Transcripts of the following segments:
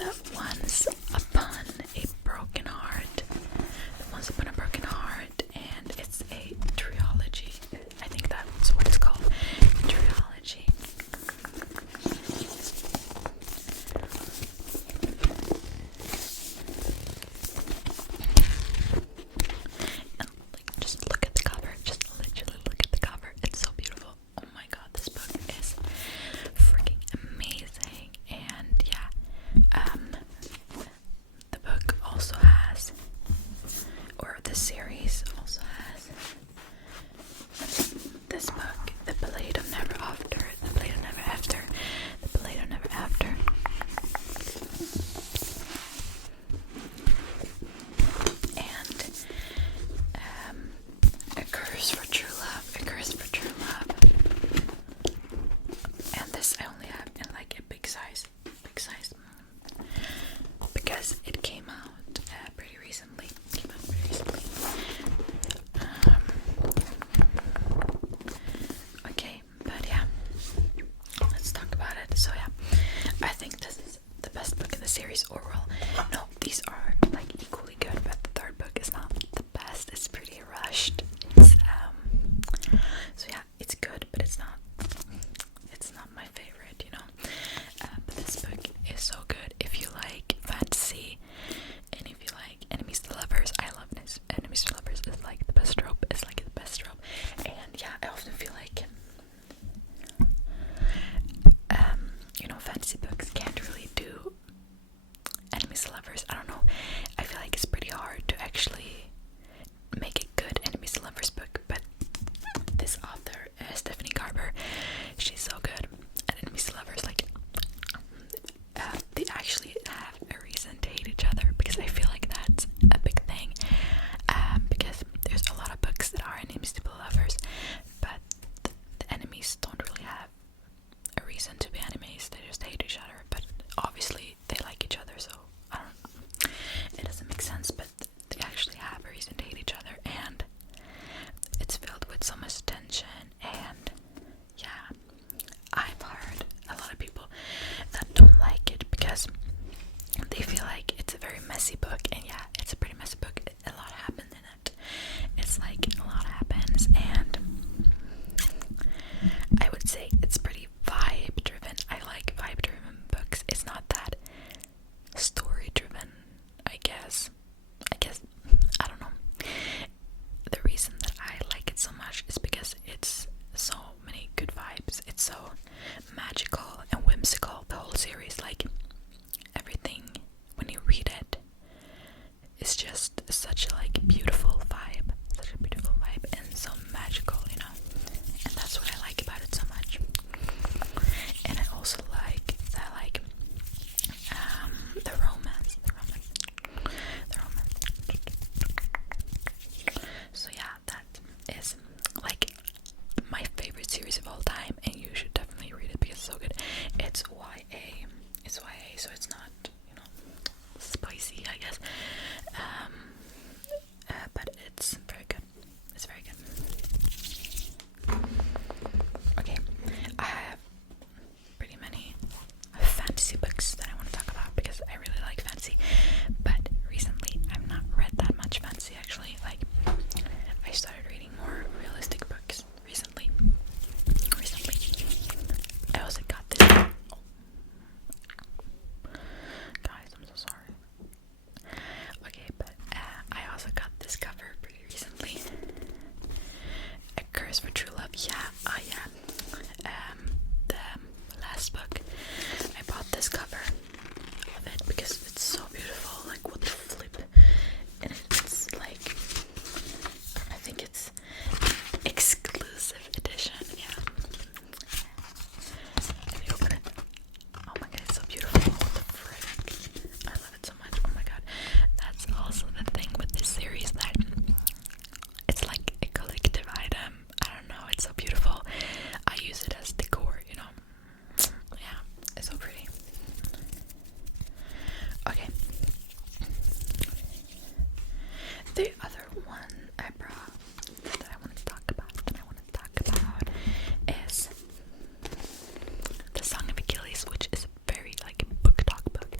The Once Upon a Broken Heart. The Once Upon a Broken Heart, and it's a trilogy. I think that's what it's called. Trilogy. And like, just look at the cover. Just literally look at the cover. It's so beautiful. Oh my god, this book is freaking amazing. And yeah, the book also has, or the series also has, this book, The Blade of Never After, The Blade of Never After, The Blade of Never After. And A Curse for True Love, A Curse for True Love. And this I only have in like a big size, because it came out pretty recently. Okay, but yeah, let's talk about it. So yeah, I think this is the best book in the series overall. No, these are like equally good, but the third book is not the best. It's pretty rushed. It's so yeah, it's good, but it's not my favorite, you know. But this book is so good if you like fantasy, and if you like enemies to lovers. I love this. Enemies to lovers is like the best trope. It's like the best trope. And yeah, I often feel like you know, fantasy books can't really do enemies to lovers. I don't know. I feel like it's pretty hard to actually make a good enemies to lovers book, but this author, Stephanie Garber, she's so good at enemies to lovers. Like, they actually have a reason to hate each other, because I feel like that's a big thing. Because there's a lot of books that are enemies to lovers, but the enemies don't really have a reason to be enemies. They just hate each other, but obviously they like each other, so I don't, it doesn't make sense, but they actually have a reason to hate each other, and it's filled with so much tension. And yeah, I've heard a lot of people that don't like it because they feel like it's a very messy book, and yeah, it's a pretty messy book. A lot happens in it. It's like a lot happens, and I would say it's pretty vibe driven. I like vibe driven books. It's not that story driven, I guess. I don't know. The reason that I like it so much is because it's so many good vibes. It's so magical and whimsical, the whole series. Like, everything when you read it is just such a like beautiful vibe. Such a beautiful vibe and so magical, you know. And that's what I like about it so much. And I also like that, like, the romance. So yeah, that is like my favorite series of all time, and you should definitely read it because it's so good. It's YA. So it's not, you know, spicy, I guess. But it's very good. It's very good. Okay, I have pretty many fantasy books that I want to talk about because I really like fantasy. But recently, I've not read that much fantasy actually. Like, I started reading more realistic books recently. I also got this. Oh. Guys, I'm so sorry. Okay, but I also got this cover pretty recently. A Curse for True Love. Yeah, the last book, I bought this cover of it because it's so beautiful. Like, what the flip? And it's like, I think it's exclusive edition. Yeah. Let me open it. Oh my god, it's so beautiful. What the frick? I love it so much. Oh my god. That's also the thing with this series, that it's like a collective item. I don't know, it's so beautiful. I use it as decor, you know. Yeah, it's so pretty. Okay. The other one I brought that I want to talk about is The Song of Achilles, which is a very like book talk book.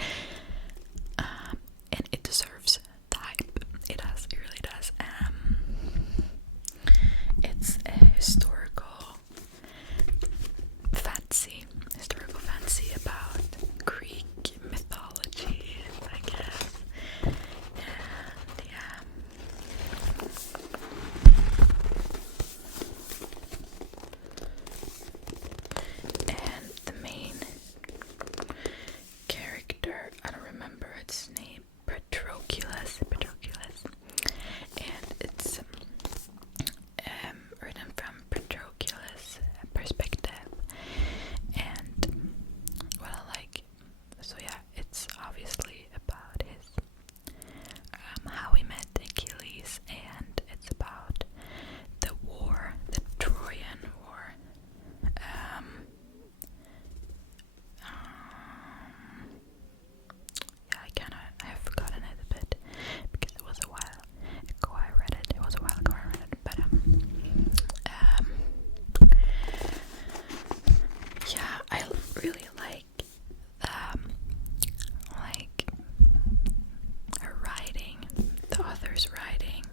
Garber's writing.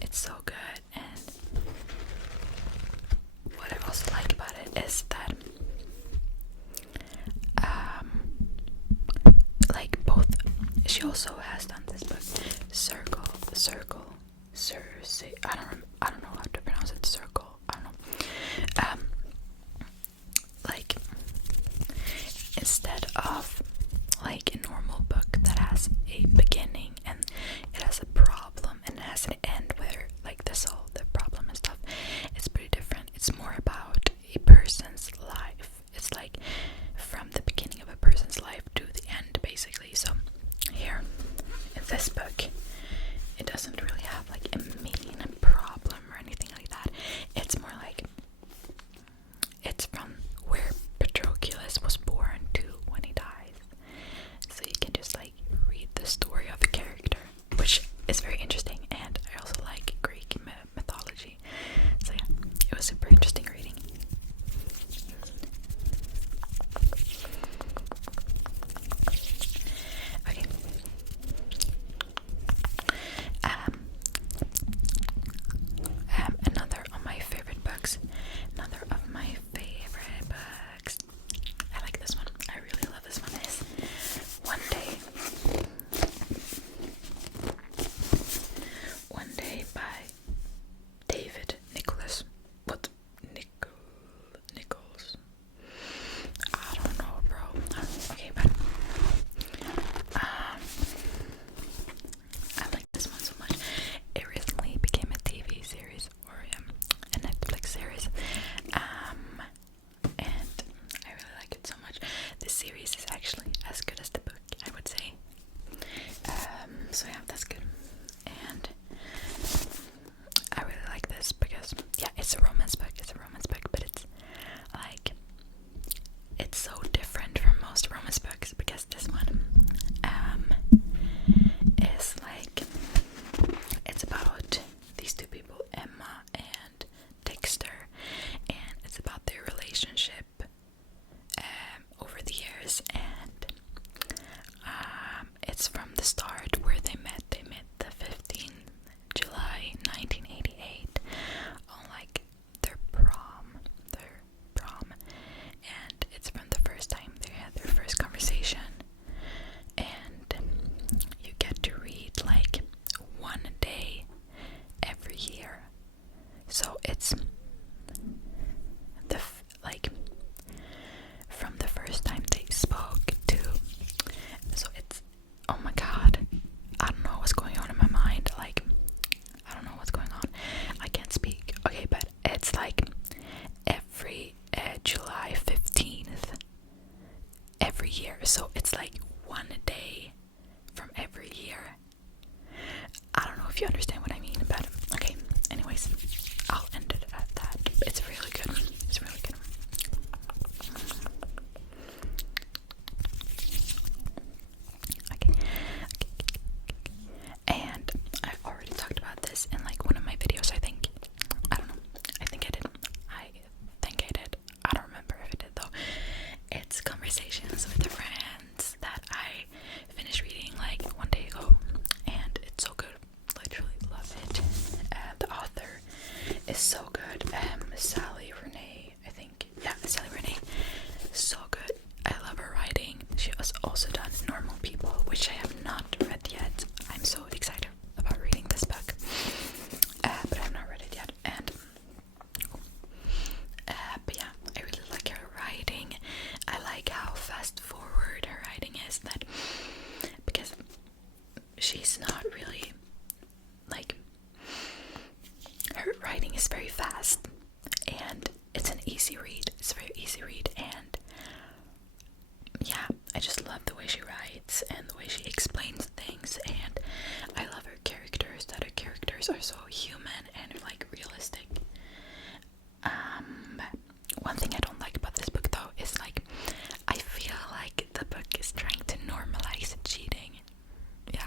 It's so good, and what I also like about it is that like both, she also has done this book, I don't know how to pronounce it, Circle, I don't know, like, instead of like a normal book that has a beginning and it has a problem and it has an end where like they solve the problem and stuff, it's pretty different. It's more about a person's life. It's like from the beginning of a person's life to the end, basically. So here in this book, it doesn't really have like a main problem or anything like that. It's more like it's from where Patroclus was born to when he dies. So you can just like read the story of a character, which is very interesting, and I also like Greek mythology. So yeah, it was super interesting reading. Okay. Another of my favorite books. I like this one. I really love this one. Is One Day by David Nicholls. What? Nicholls? I don't know, bro. Okay, but I like this one so much. It recently became a TV series or a Netflix series, and I really like it so much. The series is actually as good as the book, I would say. So yeah, that's good. And I really like this because yeah, it's a romance book. But it's like, it's so different from most romance books because this one is like, it's about these two people, Emma and Dexter, and it's about their relationship over the years, and it's from the start where they met the 15th July 1988 on like their prom, and it's from the first time they had their first conversation, and you get to read like one day every year. So it's like from the first time they spoke to, so it's, oh my god, I don't know what's going on in my mind, like I don't know what's going on, I can't speak. Okay, but it's like every July 15th every year, so it's like one day from every year. I don't know if you understand what I mean, but okay, anyways, I'll end it at that. It's really good. It's really good. Okay. And I already talked about this in like one of my videos, I think. I don't know. I think I did. I don't remember if I did though. It's Conversations with Friends that I finished reading like one day ago, and it's so good. Literally love it. The author is so good. Sally Renee, I think. Yeah, Sally Renee. So good. I love her writing. She has also done Normal People, which I have not read yet. I'm so excited about reading this book, but I have not read it yet. And but yeah, I really like her writing. I like how fast forward her writing is, that because she's not really like, her writing is very fast and it's an easy read. It's a very easy read, and yeah, I just love the way she writes and the way she explains things, and I love her characters, that her characters are so human and like realistic. One thing I don't like about this book though is like, I feel like the book is trying to normalize cheating. Yeah.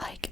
like